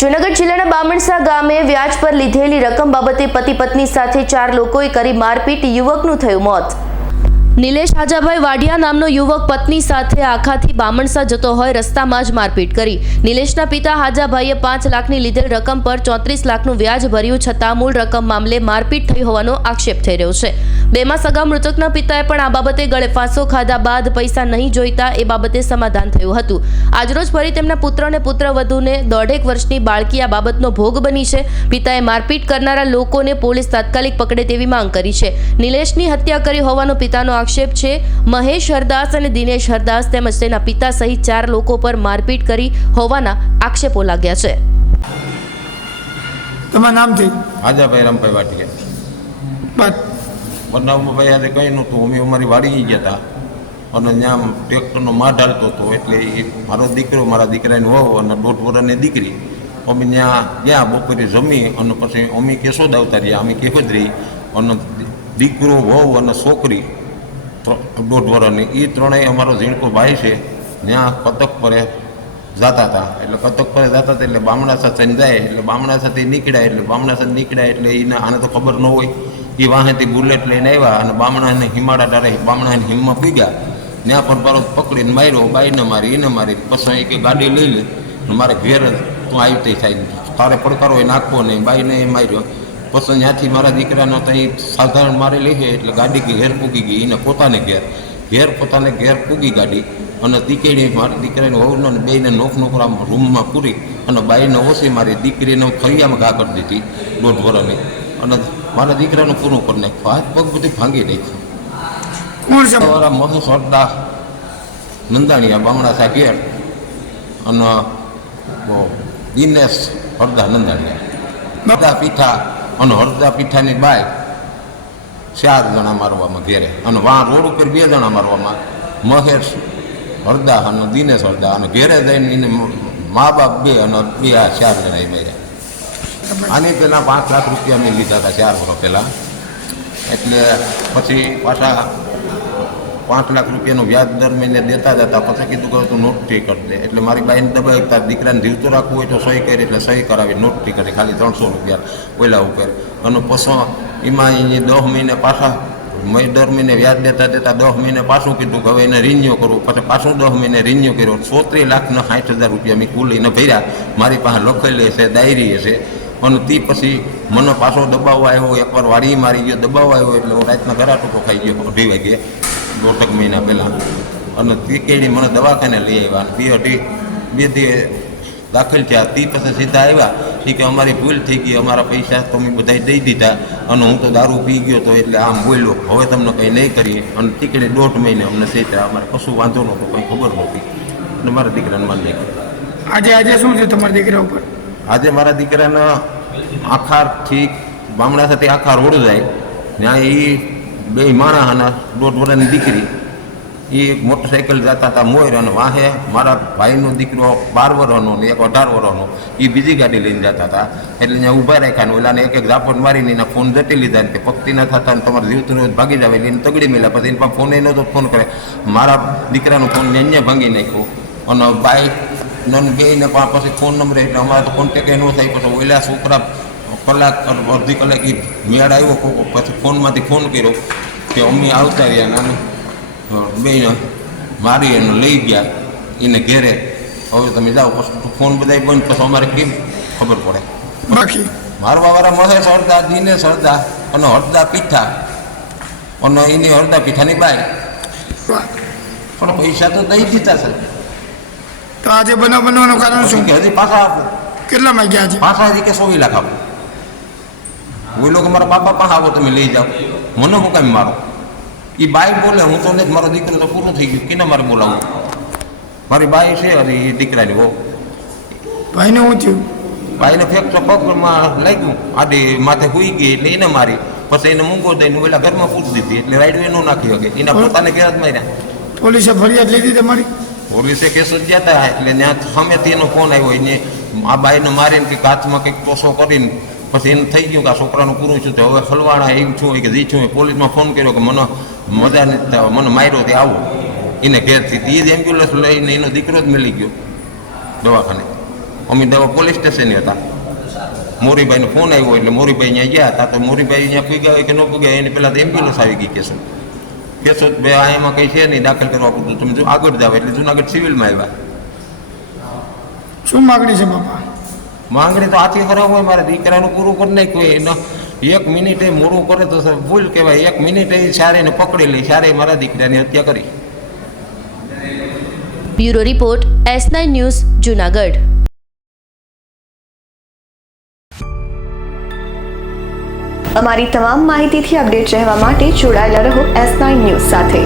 જૂનાગઢ જિલ્લાના બામણસા ગામે વ્યાજ પર લીધેલી રકમ બાબતે પતિ પત્ની સાથે ચાર લોકોએ કરી મારપીટ યુવકનું થયું મોત. નિલેશ હાજાભાઈ વાડિયા નામનો યુવક પત્ની સાથે આખાથી બામણસા જતો હોય રસ્તામાં જ મારપીટ કરી. નિલેશના પિતા હાજાભાઈએ પાંચ લાખની લીધેલ રકમ પર ચોત્રીસ લાખનું વ્યાજ ભર્યું છતાં મૂળ રકમ મામલે મારપીટ થઈ હોવાનો આક્ષેપ થઈ રહ્યો છે. બેમાં સગા મૃતકના પિતાએ પણ આ બાબતે ગળેફાંસો ખાધા બાદ પૈસા નહીં જોઈતા એ બાબતે સમાધાન થયું હતું. આજરોજ ફરી તેમના પુત્ર અને પુત્રવધુને દોઢેક વર્ષની બાળકી આ બાબતનો ભોગ બની છે. પિતાએ મારપીટ કરનારા લોકોને પોલીસ તાત્કાલિક પકડે તેવી માંગ કરી છે. નિલેશની હત્યા કરી હોવાનો પિતાનો આક્ષેપ છે. મહેશ હરદાસ અને દિનેશ હરદાસ તેમજ તેના પિતા સહિત ચાર લોકો પર મારપીટ કરી હોવાના આક્ષેપો લાગ્યા છે. તમારું નામથી આજાભાઈ રામભાઈ વાટિયા. બસ. બનાવમાં ભાઈ આજે કંઈ નહોતું. અમે અમારી વાડી ગયા હતા અને ત્યાં ટ્રેક્ટરનો માર ઢાલતો હતો. એટલે એ મારો દીકરો મારા દીકરાની વહુ અને દોઢ વર્ષની દીકરી. અમે ત્યાં ગયા બપોરે જમી અને પછી અમે કેશોદ આવતા રહ્યા. અમે કેફદ રહી. અને દીકરો વહુ અને છોકરી દોઢ વર્ષની એ ત્રણેય અમારો ઝીણકો ભાઈ છે ત્યાં કતક પરે જતા હતા. એટલે કતક પરે જતા હતા એટલે બામણા સાથે જાય, એટલે બામણા સાથે નીકળ્યા, એટલે બામણા સાથે નીકળ્યા, એટલે એને આને તો ખબર ન હોય. એ વાહેથી બુલેટ લઈને આવ્યા અને બામણાને હિમાડા ડારે બામણાને હિમમાં પીગ્યા. ત્યાં પણ પારો પકડીને માર્યો, બાઈને મારી એને મારી. પછી એક ગાડી લઈ લે, મારે ઘેર તું આવી થાય. તારે પડકારો એ નાખવો નહીં, બાઈને એ માર્યો. પછી ત્યાંથી મારા દીકરાના ત્યાં સાધારણ મારેલી છે એટલે ગાડી ઘેર પૂગી ગઈ એને પોતાને ઘેર. ઘેર પોતાને ઘેર પૂગી ગાડી અને દીકરી મારી દીકરાને વહુને અને બેને નોખ નોકરા રૂમમાં પૂરી અને બાઈને ઓછી મારી દીકરીને ફરિયામાં ઘા કરી દીધી દોઢ વર્ષની અને મારા દીકરાનું પૂરું કરી નાખ્યું. હાથ પગ બધું ભાંગી નાખ્યું. મારા મધુ સરદા નંદાણીયા બામણા સાહેબ ઘેર અને દિનેશ હરદા નંદાણીયા. બધા પીઠા અને હરદા પીઠાની બાય ચાર જણા મારવામાં ઘેરે. અને વાં રોડ ઉપર બે જણા મારવામાં મહેશ હરદા અને દિનેશ હરદા. અને ઘેરે જઈને એને મા બાપ બે અને બે આ ચાર જણા એ માર્યા. આની પહેલાં પાંચ લાખ રૂપિયા મેં લીધા હતા ચાર વર્ષ પહેલાં. એટલે પછી પાછા પાંચ લાખ રૂપિયાનું વ્યાજ દર મહિને દેતા જતા પછી કીધું કે તું નોટથી કરી દે. એટલે મારી બાઈને દબાવી તાર દીકરાને જીવતું રાખવું હોય તો સહી કરી, એટલે સહી કરાવી નોટથી કરી. ખાલી ત્રણસો રૂપિયા ઓલા ઉપર. અને પછી એમાં એની દસ મહિને પાછા દર મહિને વ્યાજ દેતા દેતા દસ મહિને પાછું કીધું કે હવે એને રિન્યુ કરવું. પછી પાછું દસ મહિને રિન્યુ કર્યો. સોત્રી લાખના સાઠ હજાર રૂપિયા મેં કુલ એને ભર્યા. મારી પાસે લખેલી હશે, ડાયરી હશે. અને તે પછી મને પાછો દબાવવા આવ્યો. એકવાર વાડી મારી ગયો દબાવવા આવ્યો. એટલે હું રાતના ઘરા ટૂંકો ખાઈ ગયો. અઢી વાગે દોઢક મહિના પહેલાં. અને તે કેડી મને દવાખાને લઈ આવ્યા. બે અઢી બે દે દાખલ થયા. તે પછી સીધા આવ્યા. એ કે અમારી ભૂલ થઈ ગઈ. અમારા પૈસા તમે બધા દઈ દીધા. અને હું તો દારૂ પી ગયો તો એટલે આમ બોલ્યો હવે તમને કંઈ નહીં કરીએ. અને તીકડે દોઢ મહિને અમને સેતા અમારે કશું વાંધો નહોતો કંઈ ખબર નહોતી. અને મારા દીકરાને માની ગયો આજે આજે શું છે તમારા દીકરા ઉપર? આજે મારા દીકરાના આખારથી બામણા સાથે આખા રોડ જાય. ત્યાં એ બે માણસ અને દોઢ વર્ષની દીકરી, એ મોટરસાઇકલ જતા હતા મોર અને વાહે. મારા ભાઈનો દીકરો બાર વર્ષનો ને એક અઢાર વર્ષનો એ બીજી ગાડી લઈને જતા હતા. એટલે અહીંયા ઊભા રાખ્યા ને ઓલાને એક એક ઝાપટ મારીને એના ફોન જટી લીધા ને કે પક્તિ ના થતા ને તમારે જીવતું રોજ ભાગી જાવ એને તગડી મેળ્યા પછી એના ફોન એ નહોતો ફોન કરે મારા દીકરાનો ફોન અહીંયા ભાંગી નાખ્યો. અને બાઈક નન ગઈને પછી ફોન નંબર એટલે અમારે તો કોન્ટેક્ટ ન થાય. પછી ઓલા છોકરા કલાક અડધી કલાક એ મેળ આવ્યો કોકો પછી ફોનમાંથી ફોન કર્યો કે અમ્મી આવતા રહ્યા નાનું. બેન મારી એને લઈ ગયા એને ઘેરે. હવે તમે જાઓ પછી ફોન બધા બંધ પછી અમારે કેમ ખબર પડે? બાકી. મારવા વાળા મહેશ હરદા દિનેશ હરદા અને હળદા પીઠા. અને એની હળદા પીઠાની બાઈ પણ પૈસા તો દઈ દીધા છે. તો આજે બનાવ બનવાનું કારણ શું? કે હજી પાછા આપો. કેટલામાં ગયા છે? પાછા હજી કે સોવી લાખ આપો. બોલો કે મારા બાપા પાસે આવો તમે લઈ જાઓ. મને હું કાંઈ મારો? એ બાઈ બોલે હું તો નથી મારો દીકરો તો પૂરો થઈ ગયો. કેને મારે બોલાવું મારી બાઈ છે અને એ દીકરાની હો ભાઈને હું થયું? ભાઈને ફેક્ચર પગમાં લાગ્યું. આડે માથે હુઈ ગઈ એટલે એને મારી. પછી એને મૂંગો દઈને પેલા ઘરમાં પૂરી દીધી એટલે રાઈડ એનો નાખી શકે. એના પોતાને ઘેર જ માર્યા. પોલીસે ફરિયાદ લીધી તમારી પોલીસે કેસ જ ગયા હતા એટલે ત્યાં સામેથી એનો ફોન આવ્યો. એને આ બાઈને મારીને કંઈક હાથમાં કંઈક ટોસો કરીને પછી એમ થઈ ગયું કે આ છોકરાનું પૂરું છું તો હવે હલવાણા એમ છું કે જી છું એ પોલીસમાં ફોન કર્યો કે મને મજા મને માર્યો તે આવો. એને ઘેરથી એ જ એમ્બ્યુલન્સ લઈને એનો દીકરો જ મળી ગયો દવાખાને. અમિતાભ પોલીસ સ્ટેશને હતા. મોરીભાઈનો ફોન આવ્યો એટલે મોરીભાઈ અહીંયા ગયા હતા. તો મોરીભાઈ અહીંયા પૂગ્યા હોય કે ન પૂગ્યા એની પહેલાં તો એમ્બ્યુલન્સ આવી ગઈ કેસો કેસો ભાઈ આ એમાં કંઈ છે નહીં, દાખલ કરવા પૂરતું. તમે જો આગળ જાવ એટલે જુનાગઢ સિવિલમાં આવ્યા. શું માગણી છે બાપા? માંગણી તો આથી ખરાબ હોય મારે દીકરાનું પૂરું કરી નાખ્યું એનો એક મિનિટે મોડું કરે તો સર ભૂલ કહેવાય. એક મિનિટે સારેને પકડી લઈ સારે મારા દીકરાની હત્યા કરી. Bureau report S nine news Junagadh. અમારી તમામ માહિતીથી અપડેટ રહેવા માટે જોડાયેલા રહો એસ નાઇન ન્યૂઝ સાથે.